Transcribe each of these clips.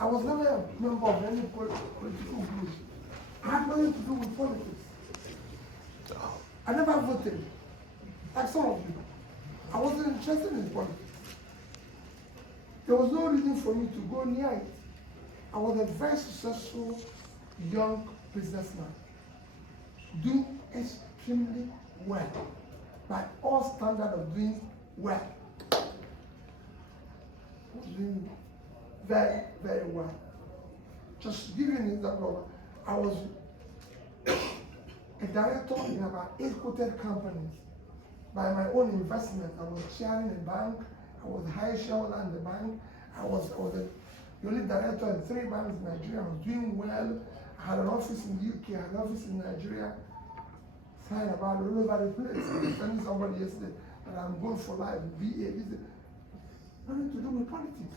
I was never a member of any political group. I had nothing to do with politics. I never voted, like some of you. I wasn't interested in politics. There was no reason for me to go near it. I was a very successful young businessman, doing extremely well, by all standards of doing well. I was doing very, very well. Just to give you an example, I was a director in about 8 quoted companies. By my own investment, I was chairing a bank, I was the highest shareholder in the bank, I was the only director in 3 banks in Nigeria. I was doing well. I had an office in the UK, I had an office in Nigeria. Flying about all over the place. I was telling somebody yesterday that I'm going for life, VA, nothing to do with politics.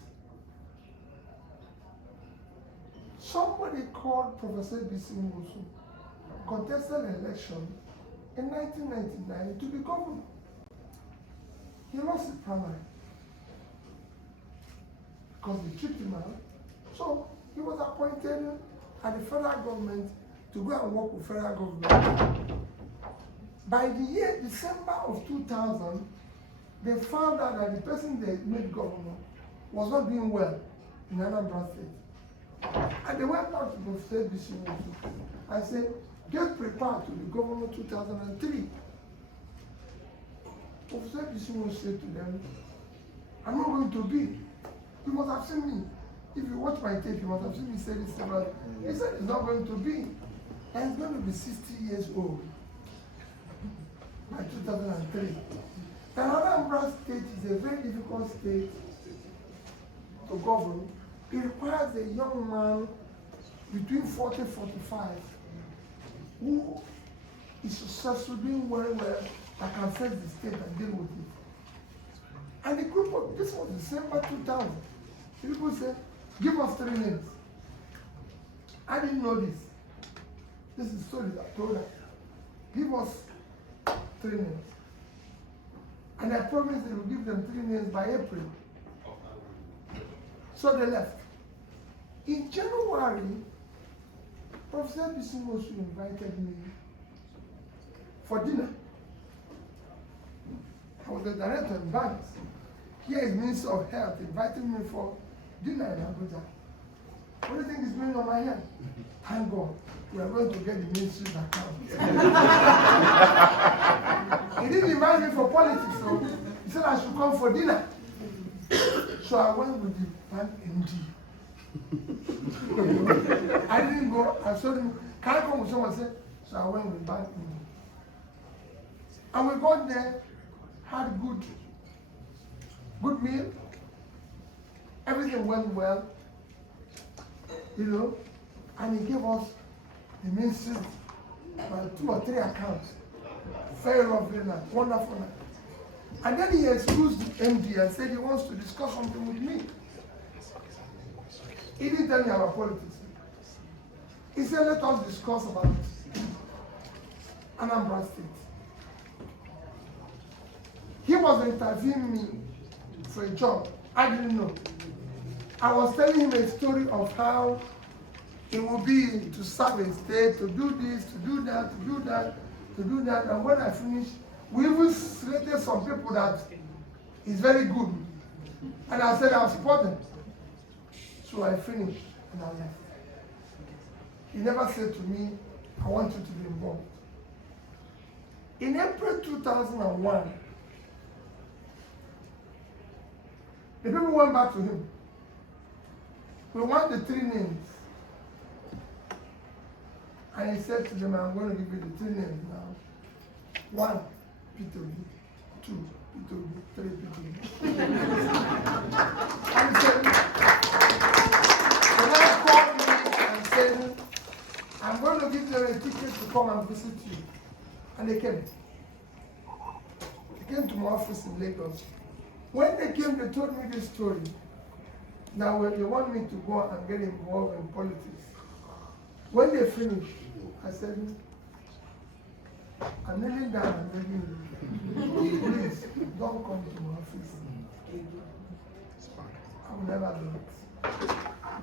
Somebody called Professor B.C. Musu, contested an election in 1999 to be governor. He lost the primary because they tricked him out. So he was appointed at the federal government to go and work with federal government. By the year December of 2000, they found out that the person they made governor was not doing well in Anambra State. And they went back to Professor B.C. Musu and said, get prepared to be governor 2003. Professor B.C. Musu said to them, I'm not going to be. You must have seen me. If you watch my tape, you must have seen me say this several times. He said it's not going to be. And he's going to be 60 years old by 2003. The Anambra State is a very difficult state to govern. It requires a young man between 40 and 45 who is successful, doing very well, that can face the state and deal with it. And the group of, this was December 2000. People said, give us 3 names. I didn't know this. This is the story that told us. Give us 3 names. And I promised they would give them 3 names by April. So they left. In January, Professor B.C. Musu invited me for dinner. I was the director in banks. Here is Minister of Health inviting me for dinner in Abuja. What do you think is going on my head? Thank God, we are going to get the ministry's account. He didn't invite me for politics, so he said I should come for dinner. So I went with the bank MD. I didn't go, I told him, can I come with someone? I said, so I went with bank MD. And we got there, had good meal. Everything went well, you know, and he gave us the ministry about 2 or 3 accounts. Very lovely night, wonderful night. And then he excused the MD and said he wants to discuss something with me. He didn't tell me about politics. He said, let us discuss about Anambra State. He was interviewing me for a job. I didn't know. I was telling him a story of how it would be to serve a state, to do this, to do that, to do that, to do that. And when I finished, we even selected some people that is very good. And I said, I'll support them. So I finished and I left. He never said to me, I want you to be involved. In April 2001, the people went back to him. We want the 3 names. And he said to them, I'm going to give you the 3 names now. 1, Peter B. 2, Peter B. 3, Peter B. And he said, the man called me and said, I'm going to give them a ticket to come and visit you. And they came. They came to my office in Lagos. When they came, they told me this story. Now, they want me to go and get involved in politics. When they finished, I said, I'm kneeling down and begging you, please, don't come to my office. I will never do it.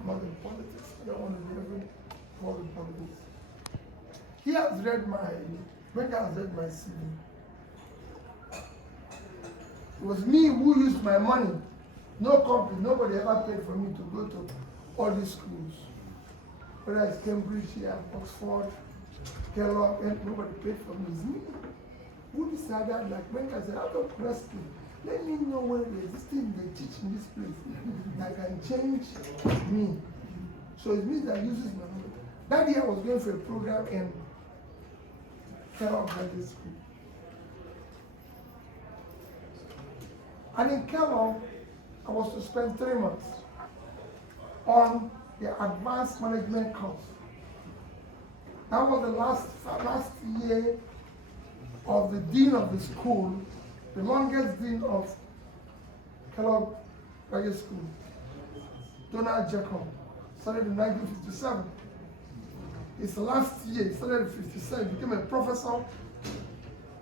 Mother. I don't want to be every politics. He has read Benga has read my CV. It was me who used my money. No company, nobody ever paid for me to go to all these schools. Whether it's Cambridge here, Oxford, Kellogg, and nobody paid for me. It's me who decided, like Benga said, out of curiosity, let me know what the existing they teach in this place that can change me. So it's me that uses my money. That year I was going for a program in Kellogg Graduate School. And in Kellogg, I was to spend 3 months on the advanced management course. That was the last year of the dean of the school, the longest dean of Kellogg Graduate School, Donald Jacob, started in 1957. His last year, he started in 57, became a professor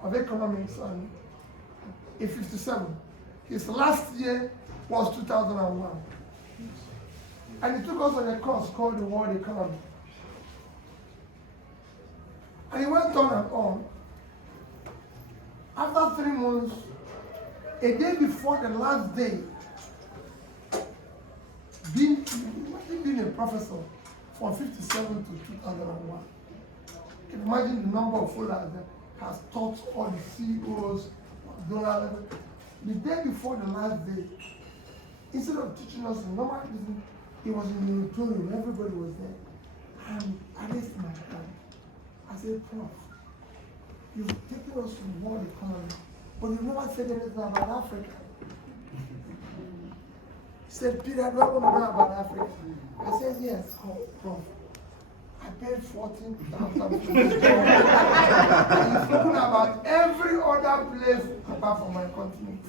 of economics in 57. His last year was 2001. And he took us on a course called the World Economy. And he went on and on. After 3 months, a day before the last day, being a professor from 57 to 2001. You can imagine the number of followers that has taught all the CEOs, Donald. The day before the last day, instead of teaching us the normal business, he was in the auditorium, everybody was there. And I raised my hand. I said, Prof, you've taken us to the world economy, but you never said anything about Africa. He said, Peter, I don't want to know about Africa. I said, yes, Prof. I paid 14,000 for this job. And he's talking about every other place apart from my continent.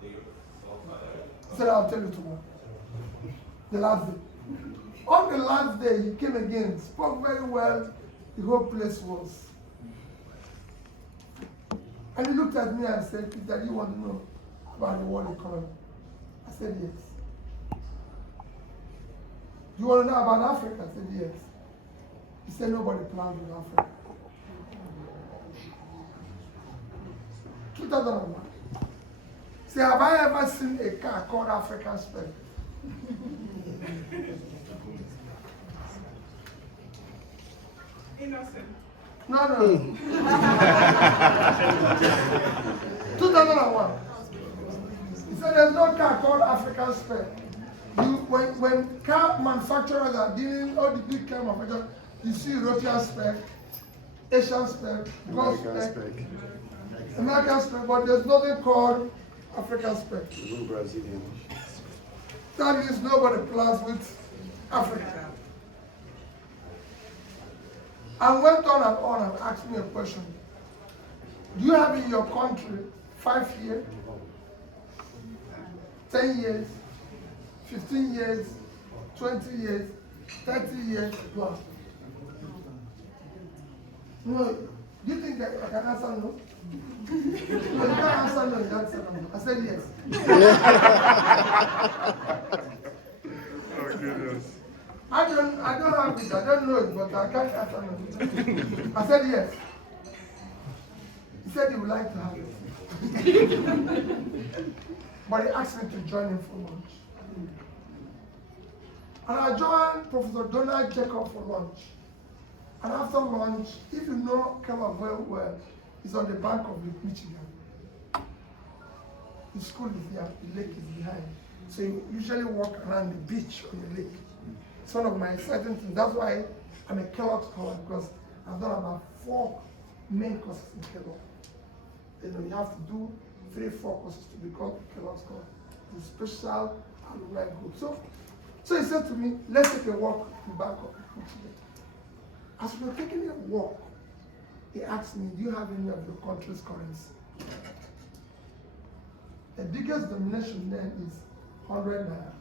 He said, I'll tell you tomorrow. The last day. On the last day, he came again, spoke very well, the whole place was. And he looked at me and said, Peter, you want to know about the world economy? I said, yes. Do you want to know about Africa? I said, yes. He said, nobody plans with Africa. 2001. Say, have I ever seen a car called African Spec? Innocent. No. 2001. He said, there's no car called African Spec. When car manufacturers are dealing, all the big car manufacturers, you see European spec, Asian spec, American spec, but there's nothing called African spec. Even Brazilian. That means nobody plans with Africa. And went on and asked me a question. Do you have in your country 5 years, 10 years, 15 years, 20 years, 30 years plus? No. Do you think that I can answer no? No, you can't answer no in that second. I said yes. Oh, goodness. I don't have it, I don't know it, but I can't answer no. I said yes. He said he would like to have it. But he asked me to join him for lunch. And I joined Professor Donald Jacob for lunch. And after lunch, if you know Kellogg very well, it's on the bank of Lake Michigan. The school is there, the lake is behind. So you usually walk around the beach on the lake. It's one of my exciting things. That's why I'm a Kellogg scholar, because I've done about 4 main courses in Kellogg. You have to do 3-4 courses to become a Kellogg scholar. The special alumni group. So he said to me, let's take a walk to the bank of Lake Michigan. As we were taking a walk, he asked me, do you have any of your country's currency? The biggest denomination then is 100 naira.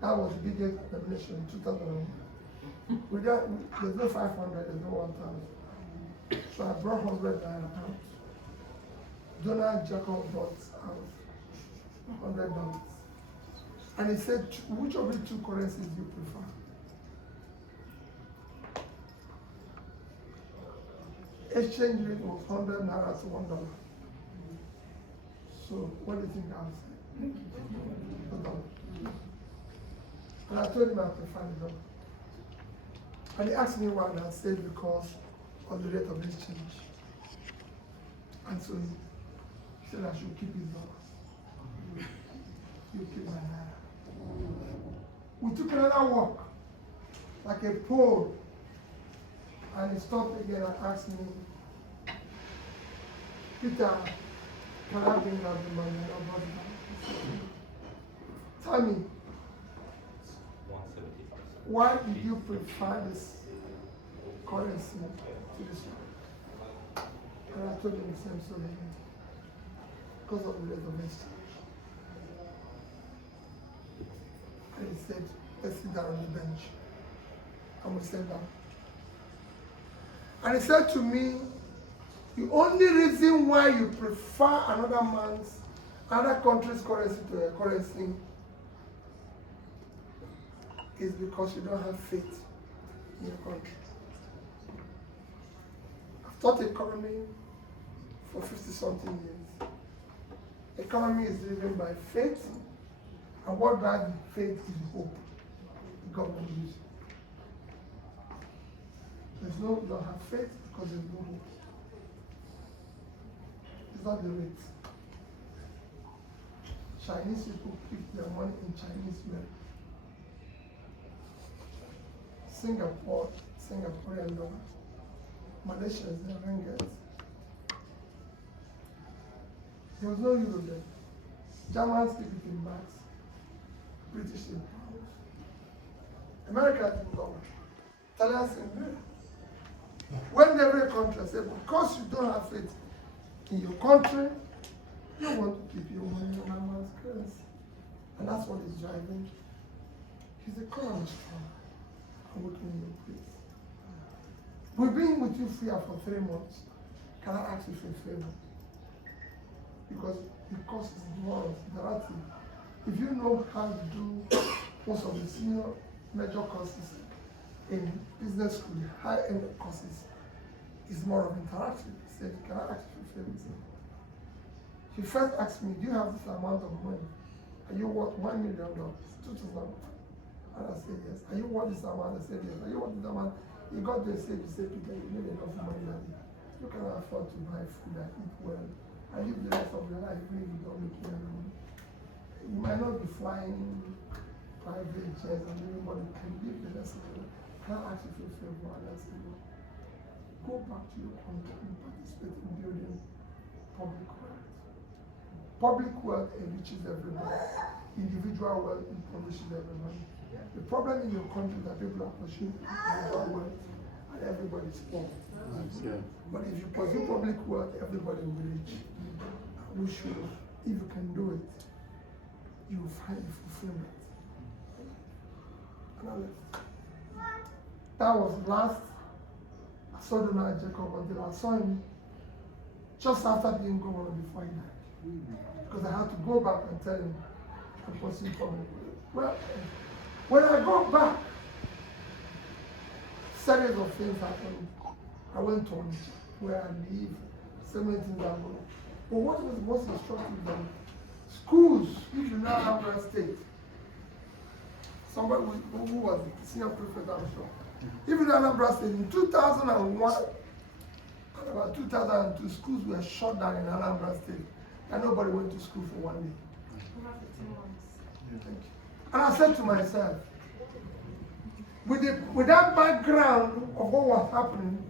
That was the biggest denomination in 2001. There's no 500, there's no 1,000. So I brought 100 naira out. Donald Jacob brought out $100. And he said, which of the two currencies do you prefer? Exchange rate was 100 naira to $1. So what do you think I'll say? $1. And I told him I prefer the dollar. And he asked me why, and I said because of the rate of exchange. And so he said I should keep his dollar. You keep my naira. We took another walk, like a pole, and he stopped again and asked me, Peter, can I bring out the money? Tell me, why did you prefer this currency to this one? And I told him the same story again. Because of the rate of exchange. And he said, let's sit down on the bench. And we sat down. And he said to me, the only reason why you prefer another country's currency to your currency is because you don't have faith in your country. I've taught economy for 50-something years. Economy is driven by faith, and what drives faith is hope. The government uses. You don't have faith because there's no hope. It's not the rate. Chinese people keep their money in Chinese yuan. Singaporean dollar. Malaysians, their ringgit. There was no euro there. Germans keep it in bahts. British in pounds. America in dollar. Italians in lira. When every country said, because you don't have faith in your country, you want to keep your money in man's currency. And that's what is driving his economy strong and working in your place. We've been with you here for 3 months. Can I ask you for a favor? Because the course is more interactive. If you know how to do most of the senior major courses in business school, high-end courses, is more of interactive. He said, can I ask you for a favor? He first asked me, do you have this amount of money? Are you worth $1 million? 2,000. And I said, yes. Are you worth this amount? I said, yes. Are you worth this amount? He got to say, Peter, you need enough money that you can afford to buy food and eat well. And live the rest of your life, even if you don't make any money. You might not be flying private jets and everybody can live the rest of your life. Can I ask you for a favor? And I said, go back to your country and participate in building public wealth. Public wealth enriches everybody. Individual wealth impoverishes everybody. The problem in your country is that people are pursuing individual wealth and everybody is poor. But if you pursue public wealth, everybody will be rich. We should, if you can do it, you will find the fulfillment. That was last. I saw Donald Jacob until I saw him just after being governor before he died. Because I had to go back and tell him I'm pursuing public wealth. Well, when I go back, series of things happened. I went to where I live, so many things happened. But what was most instructive then? Schools, if you know Anambra State, somebody who was the senior prefect, I'm sure. Even in Anambra State, in 2001 and about 2002, schools were shut down in Anambra State, and nobody went to school for 1 day. Thank you. And I said to myself, with that background of what was happening,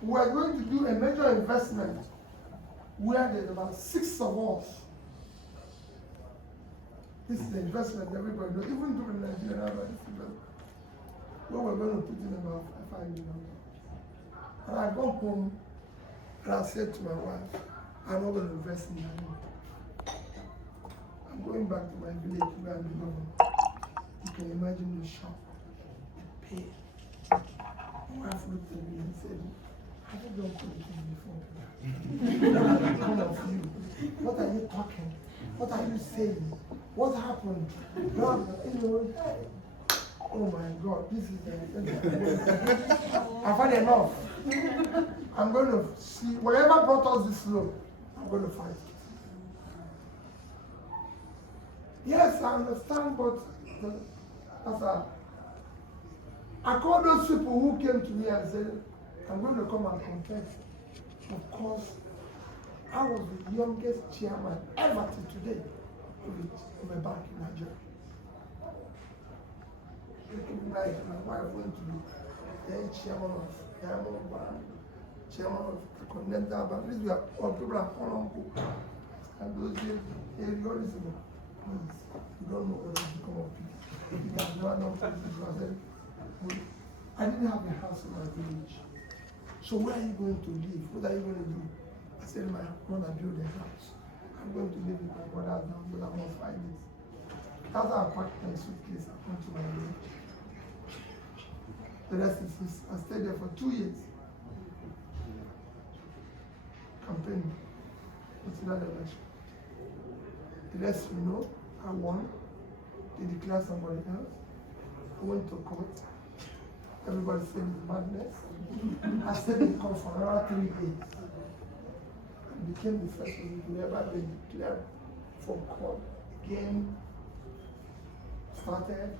we are going to do a major investment where there's about 6 of us. This is the investment everybody knows, even during Nigeria, about this investment. Where we're going to put in about $5 million. And I go home and I said to my wife, I'm not going to invest in that. I'm going back to my village where I'm living. You can imagine the shock, the pain. My wife looked at me and said, I don't put it in before. What are you talking? What are you saying? What happened? God, oh my God, this is I've had enough. I'm going to see, whatever brought us this low, I'm going to fight it. Yes, I understand, but I called those people who came to me and said, I'm going to come and confess. Of course, I was the youngest chairman ever to today of a bank in Nigeria. Like my wife went to be the chairman of Diamond Bank, chairman of the Continental Bank. These were all people are calling people. And those days, you don't know what has become of people. You have never known people. I didn't have a house in my village. So where are you going to live? What are you going to do? I said, I want to build a house. I'm going to live with my brother now, but I must find it. After I packed my suitcase, I went to my village. The rest is I stayed there for 2 years. Campaigning. Consider the election. The rest you know, I won. They declared somebody else. I went to court. Everybody said it's madness. I stayed in court for another 3 days. I became the first one to ever be declared for court. Again, started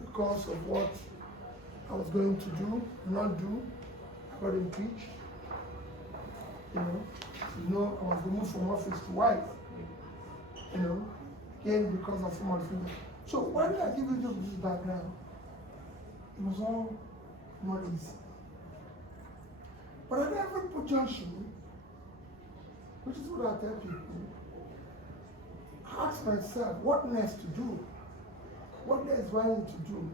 because of what I was going to do, not do. I got impeached. You know, I was removed from office twice. Again because of some of the things. So why did I give you this background? It was all not easy. But at every junction, which is what I tell people, I ask myself, what next to do? What next do I need to do?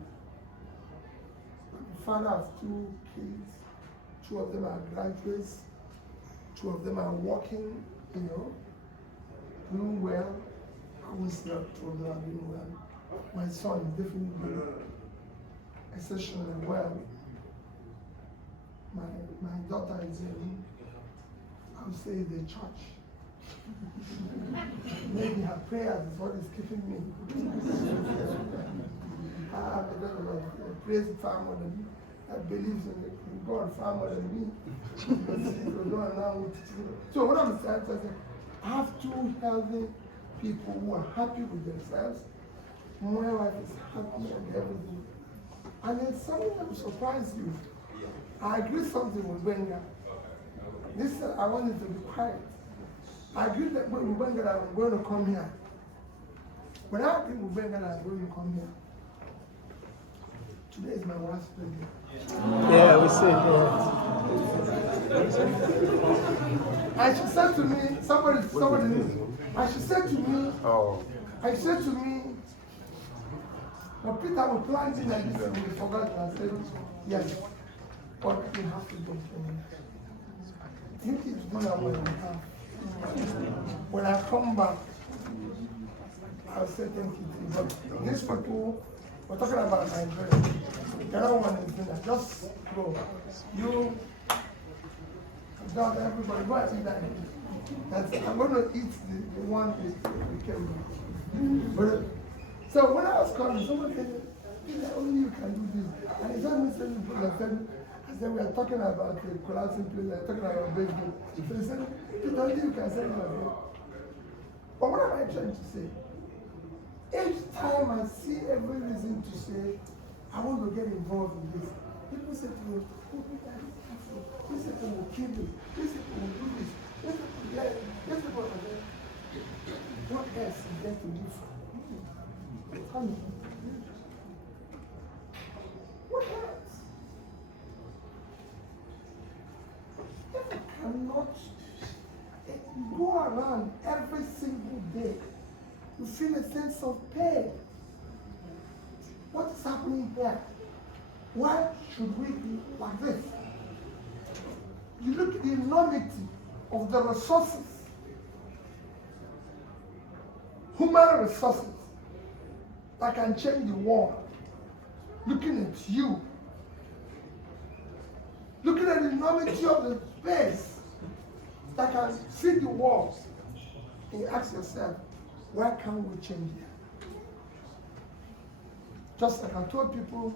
I'm the father of 2 kids. 2 of them are graduates. 2 of them are working, doing well. I won't say that 2 of them are doing well. My son is definitely doing exceptionally well. My daughter is in, I would say, the church. Maybe her prayers is what is keeping me. I have a lot of praise far more than me. I believe in God far more than me. So what I'm saying is I have 2 healthy people who are happy with themselves. My wife is happy and everything. And then something that will surprise you. I agree something with Benga. Listen, I want it to be quiet. I agree that with Benga that I'm going to come here. When I agree with Benga that I'm going to come here, today is my wife's birthday. Yeah, we see it. And she said to me, somebody knew. And she said to me, I said to me, but Peter was planting like this and we forgot. I said, yes, but we have to go for it. Think it's more than what we have. When I come back, I'll say thank you to you. But these people, we're talking about Nigeria. The other one is dinner. Just go. You, God, everybody, go and eat that. I'm going to eat the one we came with. But, so when I was coming, someone said, only you can do this. And he said, I said, we are talking about the collapsing place, we are talking about baseball. So he said, only you can say it again. But what am I trying to say? Each time I see every reason to say, I want to get involved in this, people say to me, oh, Peter, these people will kill me, these people will do this, these people will get it, these people will get it. What else is there to do for? Tell me. What else? If you cannot go around every single day, you feel a sense of pain. What is happening here? Why should we be like this? You look at the enormity of the resources, human resources, that can change the world. Looking at you, looking at the enormity of the space that can feed the world. you ask yourself, why can't we change here? Just like I told people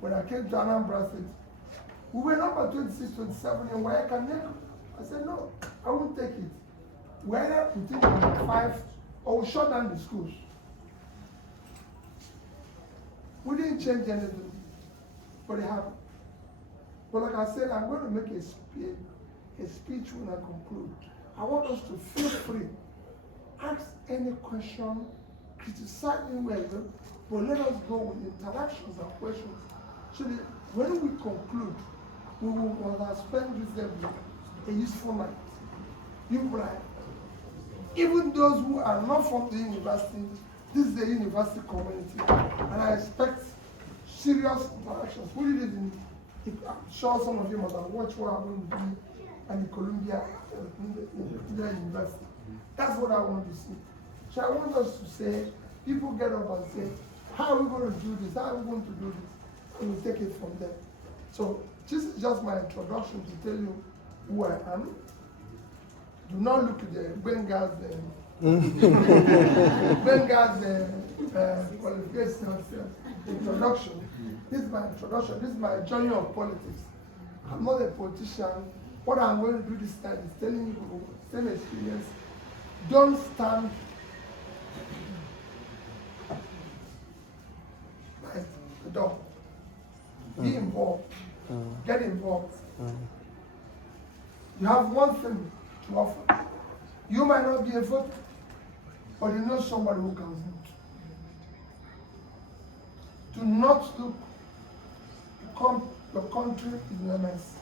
when I came to Anambra State, we were number 26, 27 in Wayaka Neko. I said, no, I won't take it. Whether we take number 5 or we shut down the schools. We didn't change anything, but it happened. But like I said, I'm going to make a speech when I conclude. I want us to feel free. Ask any question, criticize me whether, but let us go with interactions and questions. So that when we conclude, we will have spent this evening a useful night. Even those who are not from the university, this is a university community, and I expect serious interactions. We did it I'm sure some of you must have watched what happened in the Columbia University. That's what I want to see. So I want us to say, people get up and say, how are we going to do this? How are we going to do this? And we take it from there. So this is just my introduction to tell you who I am. Do not look at the Bengal's qualifications introduction. This is my introduction. This is my journey of politics. I'm not a politician. What I'm going to do this time is telling you same experience. Don't stand by the door. Be involved. Get involved. You have one thing to offer. You might not be a voter, but you know somebody who can vote. Do not look, your country is in a mess.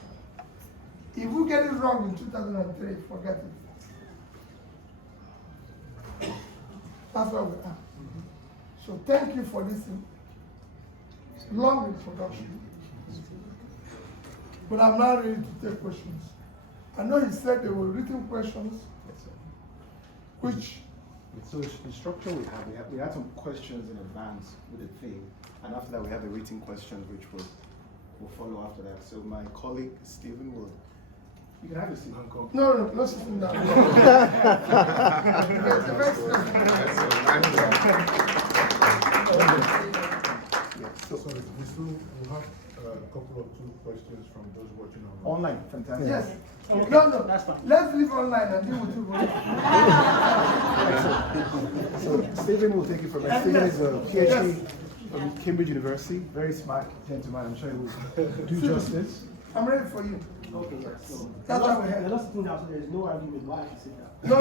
If we get it wrong in 2003, forget it. That's where we are. So thank you for this long introduction. But I'm now ready to take questions. I know he said there were written questions, which... So the structure we had some questions in advance with the theme, and after that we have the written questions which will follow after that. So my colleague Stephen will, you can have a seat. No, sitting down. Sorry, we still have a couple of 2 questions from those watching online. Online, fantastic. Yes. Okay. No, That's fine. let's leave online and deal with you. So Stephen will take it from there. Stephen is a PhD from Cambridge University, very smart gentleman. I'm sure he will do justice. I'm ready for you. Okay, yeah. So That's why we're you're here. not sitting down, so there's no argument why I should sit down. No.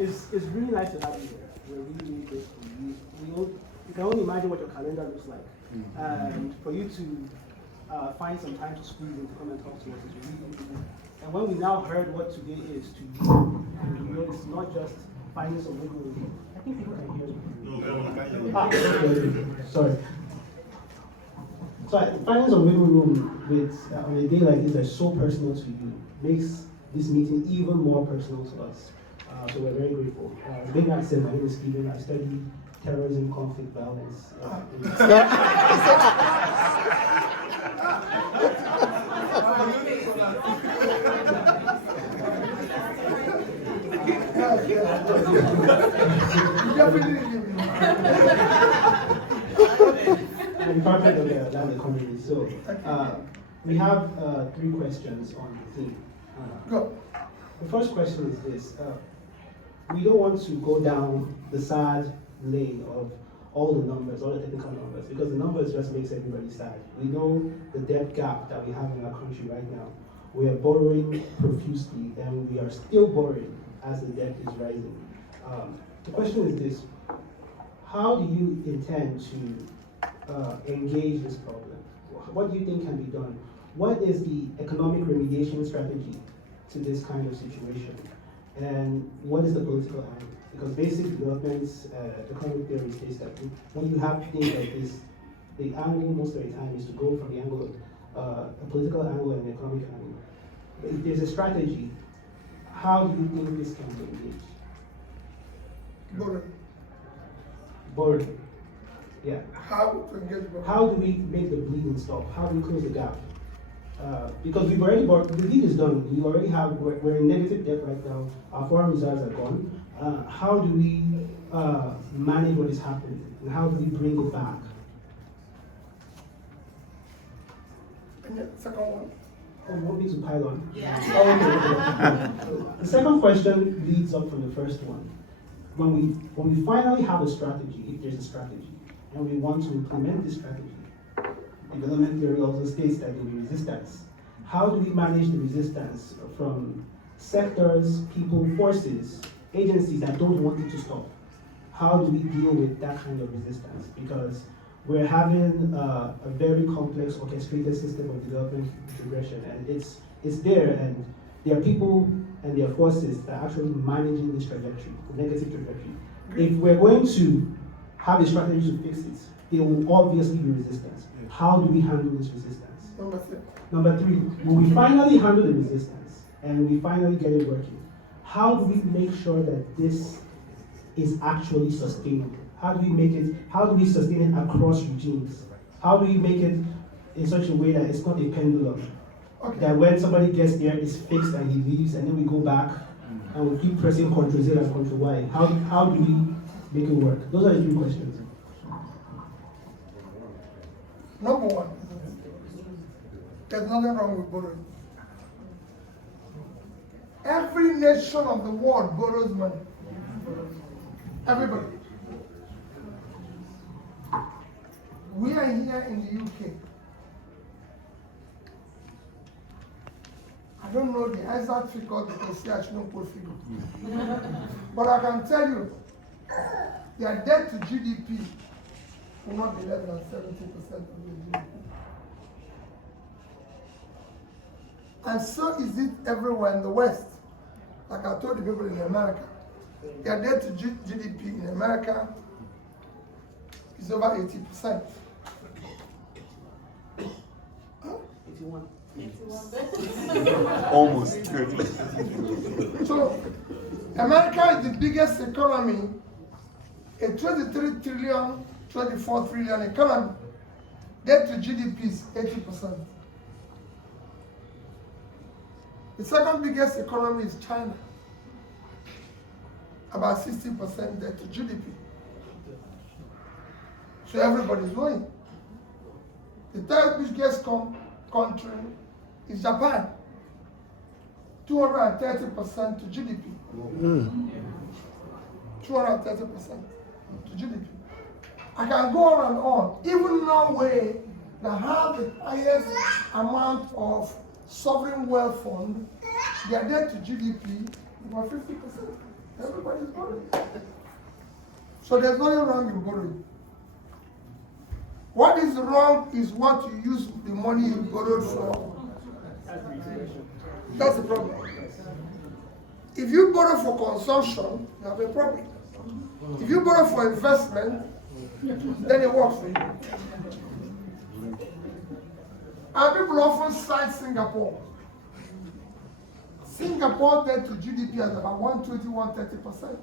It's really nice to have you here. We're really grateful. You can only imagine what your calendar looks like. And for you to find some time to squeeze in to come and talk to us is really good. And when we now heard what today is to you, you know, it's not just finding some wiggle room. I think people can hear me. Sorry. So finding some wiggle room with on a day like this that's so personal to you makes this meeting even more personal to us. So we're very grateful. Being like I said, my name is Stephen. I study terrorism, conflict, violence. I'm part of the land community. So we have 3 questions on the theme. Go. The first question is this. We don't want to go down the sad lane of all the numbers, all the technical numbers, because the numbers just makes everybody sad. We know the debt gap that we have in our country right now. We are borrowing profusely, and we are still borrowing as the debt is rising. The question is this: how do you intend to engage this problem? What do you think can be done? What is the economic remediation strategy to this kind of situation? And what is the political angle? Because basic developments, economic theory states that when you have things like this, the angle most of the time is to go from the angle of a political angle and an economic angle. But if there's a strategy, how do you think this can be engaged? Borrowing. Borrowing. Yeah. How to engage borrowing? How do we make the bleeding stop? How do we close the gap? because we've already bought, the deal is done. We already have, we're in negative debt right now. Our foreign reserves are gone. How do we manage what is happening? And how do we bring it back? And the second one. Oh, you want me to pile on? Yeah. Oh, okay. The second question leads up from the first one. When we finally have a strategy, if there's a strategy, and we want to implement this strategy, development theory also states that there will be resistance. How do we manage the resistance from sectors, people, forces, agencies that don't want it to stop? How do we deal with that kind of resistance? Because we're having a very complex orchestrated system of development progression, and it's there, and there are people and there are forces that are actually managing this trajectory, the negative trajectory. If we're going to have a strategy to fix it, there will obviously be resistance. How do we handle this resistance? Number three, when we finally handle the resistance and we finally get it working, how do we make sure that this is actually sustainable? How do we sustain it across regimes? How do we make it in such a way that it's not a pendulum? Okay. That when somebody gets there, it's fixed and he leaves, and then we go back and we keep pressing Ctrl Z and Ctrl Y. How do we make it work? Those are the three questions. Number one, there's nothing wrong with borrowing. Every nation of the world borrows money. Everybody. We are here in the UK. I don't know the exact figure because I shouldn't put figure. But I can tell you, their debt to GDP will not be less than 70% of the GDP. And so is it everywhere in the West. Like I told the people in America, their debt to GDP in America is over 80%. 81. Almost. So, America is the biggest economy, a 23 trillion, 24 trillion economy. Debt to GDP is 80%. The second biggest economy is China, about 60% debt to GDP. So everybody's going. The third biggest country is Japan, 230% to GDP. 230% to GDP. I can go on and on. Even Norway, that have the highest amount of sovereign wealth fund, their debt to GDP is about 50%. Everybody's borrowing. So there's nothing wrong in borrowing. What is wrong is what you use the money you borrowed for. That's the problem. If you borrow for consumption, you have a problem. If you borrow for investment, then it works for you. And people often cite Singapore. Singapore debt to GDP is about 120, 130%.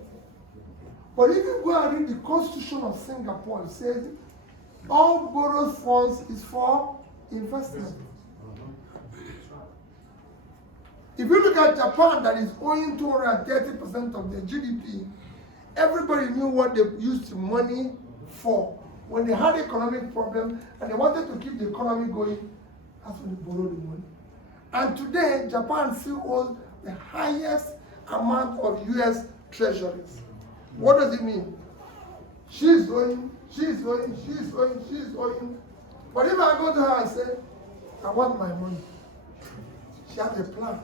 But if you go and read the constitution of Singapore, it says all borrowed funds is for investment. If you look at Japan, that is owing 230% of their GDP, everybody knew what they used the money for. When they had economic problem and they wanted to keep the economy going, that's when they borrowed the money. And today, Japan still owes the highest amount of US treasuries. What does it mean? She's owing. But if I go to her and say, I want my money, she has a plan.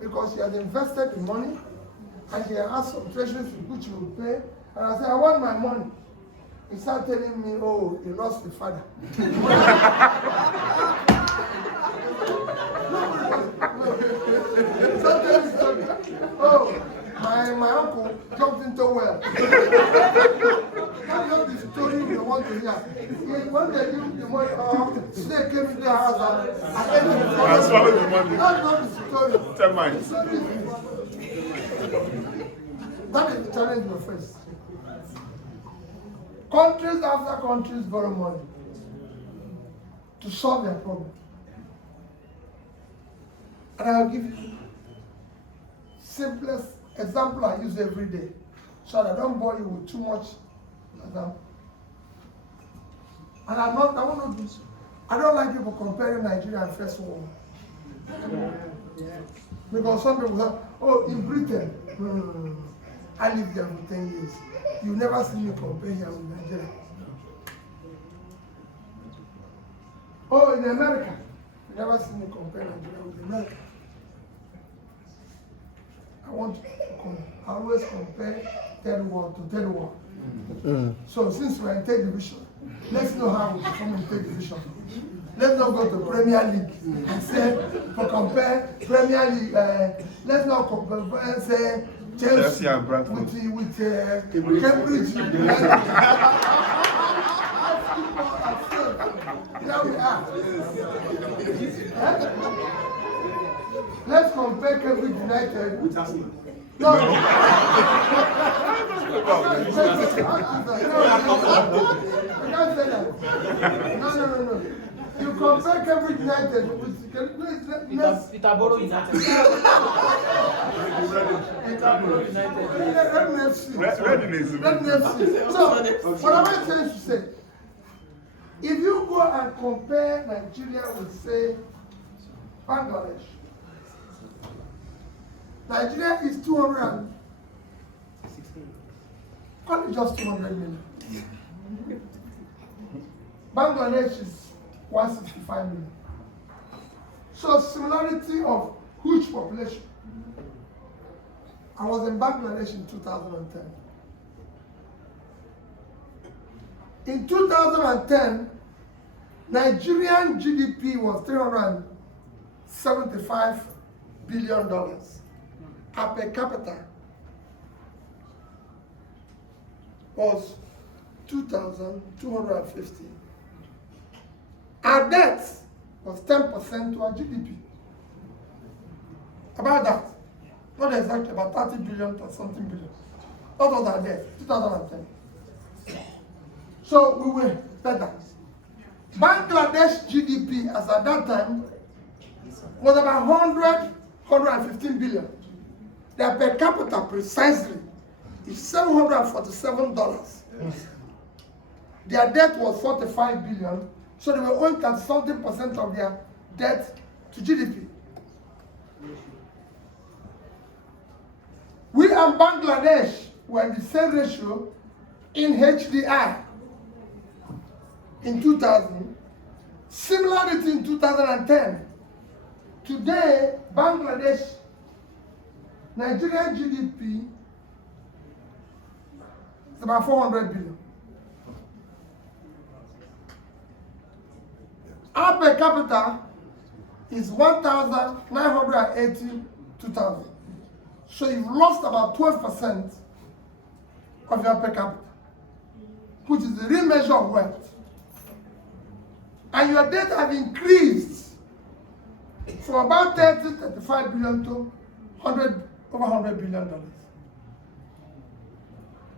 Because she has invested the money and she has some treasuries which she will pay. And I say, I want my money. He started telling me, oh, you lost the father. Oh, my uncle jumped into well. That's not the story you want to hear. When they give the money, snake came into the house and swallowed the money. That's not the story. Tell mine. That is the challenge we face. Countries after countries borrow money to solve their problem. And I'll give you simplest example I use every day, so that I don't bore you with too much example. And I want to do. I don't like people comparing Nigeria and First World. Because some people say, oh, in Britain, I lived there for 10 years. You never see me compare here with Nigeria. Oh, in America, you never see me compare Nigeria with America. I want to always compare third world to third world. So since we're in third division, let's know how we perform in third division. Let's not go to Premier League and say, for compare Premier League, let's not compare and say Chelsea with Cambridge. There we are. Let's compare Cambridge United with Arsenal. No. No. You compare Cambridge United with Peterborough United. So, what am I trying to say? If you go and compare Nigeria with, say, Bangladesh, Nigeria is 216. Call it just 200 million. Bangladesh is 165 million. So similarity of huge population. I was in Bangladesh in 2010. In 2010, Nigerian GDP was $375 billion. Our per capita was 2,250. Our debt was 10% to our GDP. About that. Not exactly, about 30 billion or something billion. That was our debt, 2010. So we were better. Bangladesh GDP as at that time was about 115 billion. Their per capita precisely is $747. Their debt was 45 billion, so they were owing 30-something% of their debt to GDP. We and Bangladesh were in the same ratio in HDI in 2000, similarity in 2010. Today, Bangladesh, Nigerian GDP is about 400 billion. Our per capita is 1,980 2,000. So you've lost about 12% of your per capita, which is the real measure of wealth. And your debt have increased from about 35 billion to over $100 billion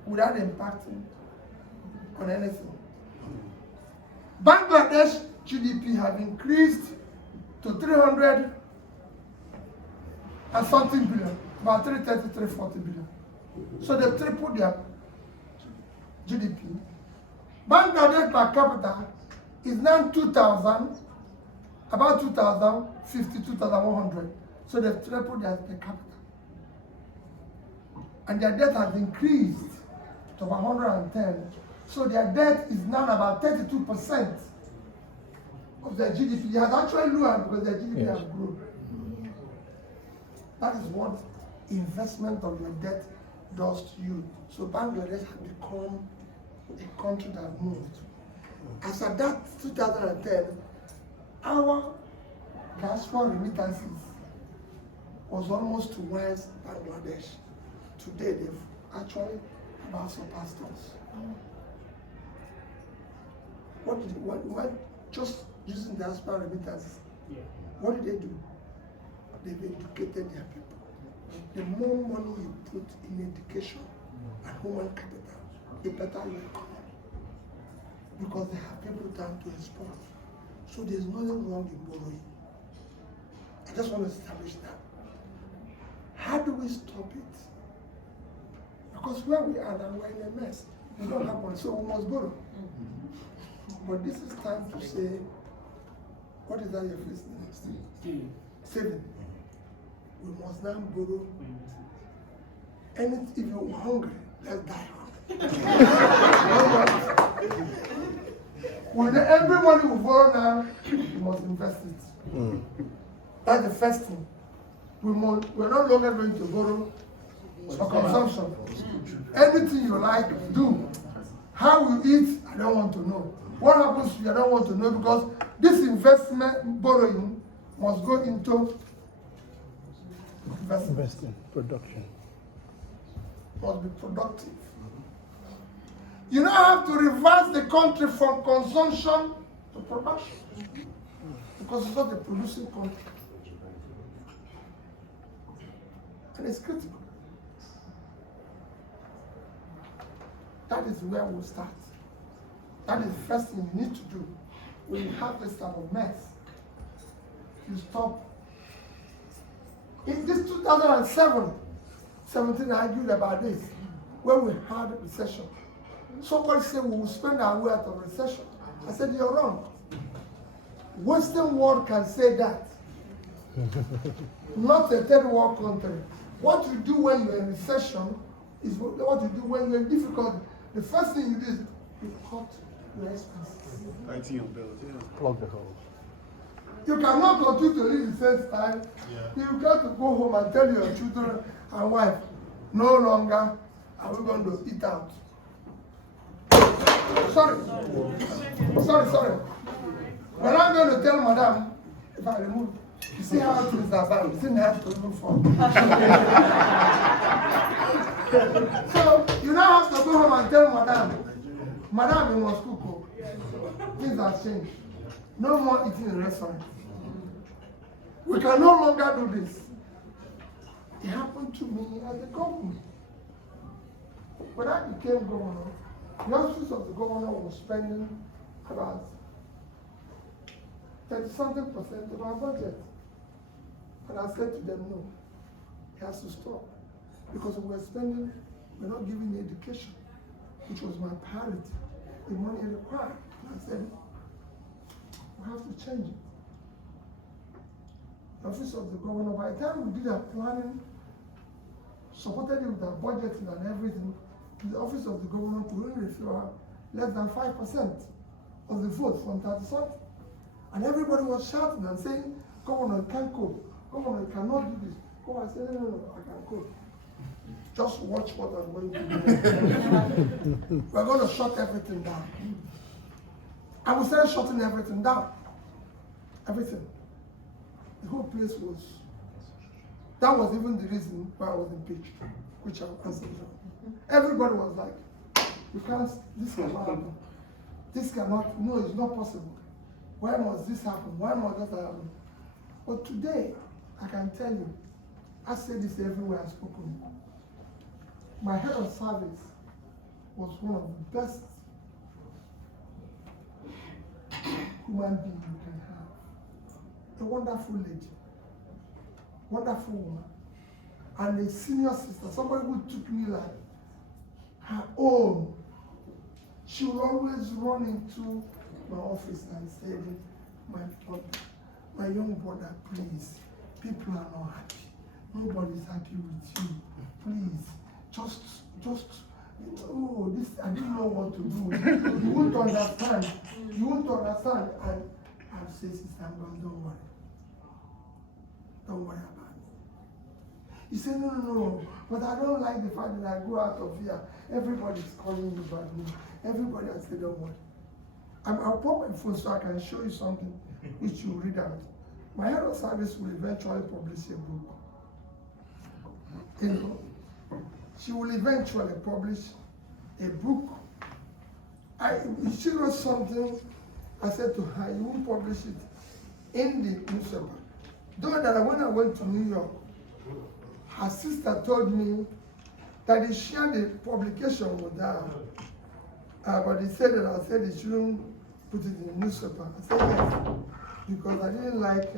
without impacting on anything. Bangladesh GDP have increased to 300 and something billion, about 330, 340 billion. So they tripled their GDP. Bangladesh per capita is now 2,000, about 2,050, 2,100. So they've tripled their per capita. And their debt has increased to about 110. So their debt is now about 32% of their GDP. It has actually lowered because their GDP has grown. That is what investment of your debt does to you. So Bangladesh has become a country that moved. As at that 2010, our diaspora remittances was almost twice Bangladesh. Today, they've actually about surpassed us. What just using diaspora remittances, what did they do? They've educated their people. The more money you put in education and human capital, the better you become. Because they have people down to export. So there's nothing wrong in borrowing. I just want to establish that. How do we stop it? Because where we are now, we're in a mess. We don't have money, so we must borrow. But this is time to say, what is that your first name? Saving. We must now borrow. And if you're hungry, let's die hungry. When every money we borrow now, we must invest it. That's the first thing. We're no longer going to borrow for consumption. Anything you like, do. How you eat, I don't want to know. What happens to you, I don't want to know, because this investment borrowing must go into Investing, production. Must be productive. You now have to reverse the country from consumption to production, because it's not a producing country. And it's critical. That is where we'll start. That is the first thing you need to do when you have this type of mess. You stop. In this 2017 I argued about this, when we had a recession. Somebody said we will spend our way out of recession. I said, you're wrong. Western world can say that. Not a third world country. What you do when you're in recession is what you do when you're in difficulty. The first thing you do is you cut your expenses. Plug the hole. You cannot continue to live the same style. You got to go home and tell your children and wife, no longer are we going to eat out. Sorry. When I'm going to tell madam, if I remove, you see how things are bad, you didn't have to even fall. So you now have to go home and tell madam, you must cook. Things have changed. No more eating in restaurants. We can no longer do this. It happened to me as a governor. When I became governor, the office of the governor was spending about 30-something% of our budget. And I said to them, no, it has to stop. Because we're not giving education, which was my priority, the money required. And I said, we have to change it. The office of the governor, by the time we did our planning, supported it with our budgeting and everything, the office of the governor could only refer less than 5% of the vote from 30-something. And everybody was shouting and saying, Governor, you can't cope. Governor, you cannot do this. Governor, I said, no, I can cope. Just watch what I'm going to do. We're going to shut everything down. And we started shutting everything down. Everything. The whole place was. That was even the reason why I was impeached, which I answered. Everybody was like, you can't, this cannot happen. This cannot, no, it's not possible. Why must this happen? Why must that happen? But today, I can tell you, I say this everywhere I've spoken. My head of service was one of the best human beings you can have. A wonderful lady, wonderful woman, and a senior sister, somebody who took me like her own. She would always run into my office and say, my young brother, please, people are not happy. Nobody's happy with you. Please, just, oh, this, I didn't know what to do. You won't understand. You won't understand. And I'll say, Sister Ambrose, don't worry. Don't worry about me. He said, no, but I don't like the fact that I go out of here. Everybody's calling me about me. Everybody has said, don't worry. I'll put my phone so I can show you something which you read out. My head of service will eventually publish a book. You know, she will eventually publish a book. She wrote something, I said to her, you won't publish it in the newspaper. Though that when I went to New York, her sister told me that they shared the publication with her. But they said that I said they shouldn't put it in the newspaper. I said yes, because I didn't like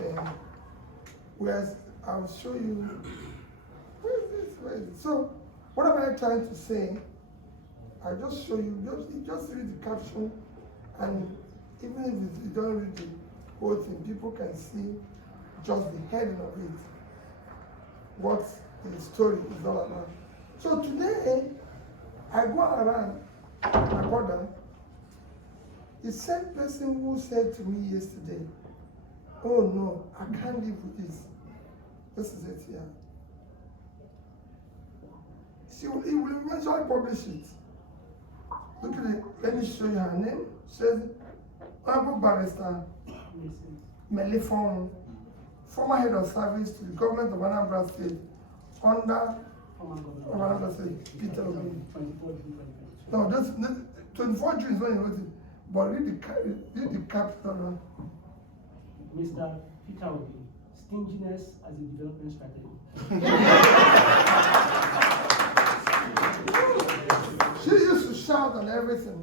Whereas I'll show you. Where is this? Where is it? So, what am I trying to say? I just show you. Just read the caption, and even if you don't read the whole thing, people can see just the heading of it. What the story is all about. So today, I go around my brother. The same person who said to me yesterday, "Oh no, I can't live with this." This is it here. He will eventually publish it. Look at it. Let me show you her name. Says Honorable Barrister Melifon, former head of service to the government of Anambra State under Anambra State, Peter Obi. No, that's 24 June is when he wrote it. But read the caption. Mr. Peter Obi, stinginess as a development strategy. She used to shout and everything.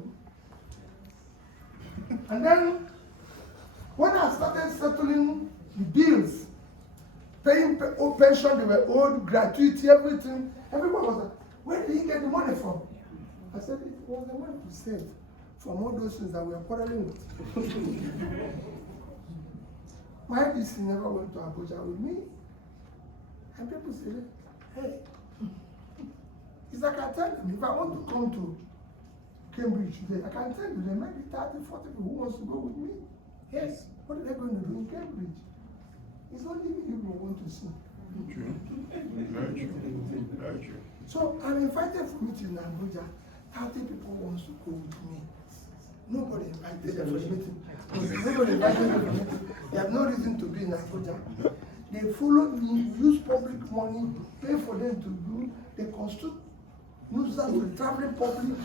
And then, when I started settling the bills, paying pension, they were owed, gratuity, everything, everyone was like, where did he get the money from? I said, it was the money he saved from all those things that we are quarreling with. My DC never went to Abuja with me. And people say, hey, it's like I tell them, if I want to come to Cambridge today, I can tell you there might be 30, 40 people who wants to go with me. Yes. What are they going to do in Cambridge? It's only me who want to see. True. Very true. Very true. So I'm invited for meeting in Abuja. 30 people wants to go with me. Nobody invited them for the meeting. Nobody invited them for the meeting. They have no reason to be in Abuja. They followed me, use public money, pay for them to do, they construct nuisance to the traveling public.